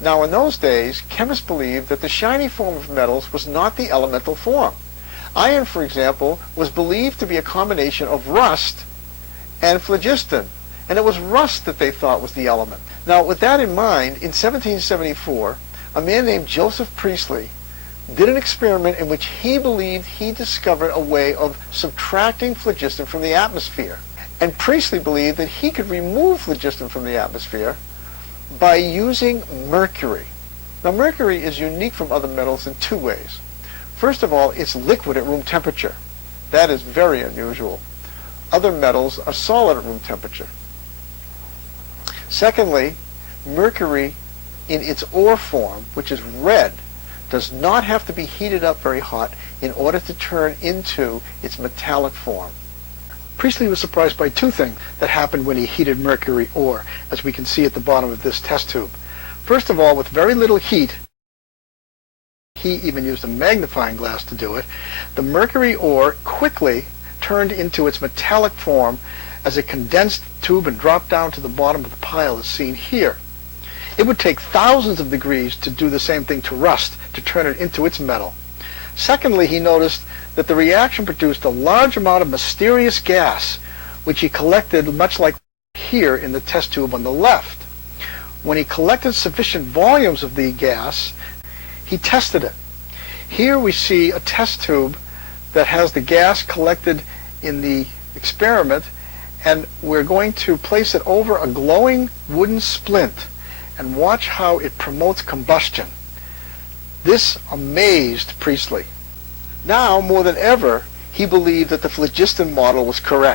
Now in those days, chemists believed that the shiny form of metals was not the elemental form. Iron, for example, was believed to be a combination of rust and phlogiston, and it was rust that they thought was the element. Now with that in mind, in 1774, a man named Joseph Priestley did an experiment in which he believed he discovered a way of subtracting phlogiston from the atmosphere. And Priestley believed that he could remove phlogiston from the atmosphere by using mercury. Now mercury is unique from other metals in two ways. First of all, it's liquid at room temperature. That is very unusual. Other metals are solid at room temperature. Secondly, mercury in its ore form, which is red, does not have to be heated up very hot in order to turn into its metallic form. Priestley was surprised by two things that happened when he heated mercury ore, as we can see at the bottom of this test tube. First of all, with very little heat, he even used a magnifying glass to do it, the mercury ore quickly turned into its metallic form as it condensed the tube and dropped down to the bottom of the pile as seen here. It would take thousands of degrees to do the same thing to rust, to turn it into its metal. Secondly, he noticed that the reaction produced a large amount of mysterious gas, which he collected much like here in the test tube on the left. When he collected sufficient volumes of the gas, he tested it. Here we see a test tube that has the gas collected in the experiment, and we're going to place it over a glowing wooden splint and watch how it promotes combustion. This amazed Priestley. Now, more than ever, he believed that the phlogiston model was correct.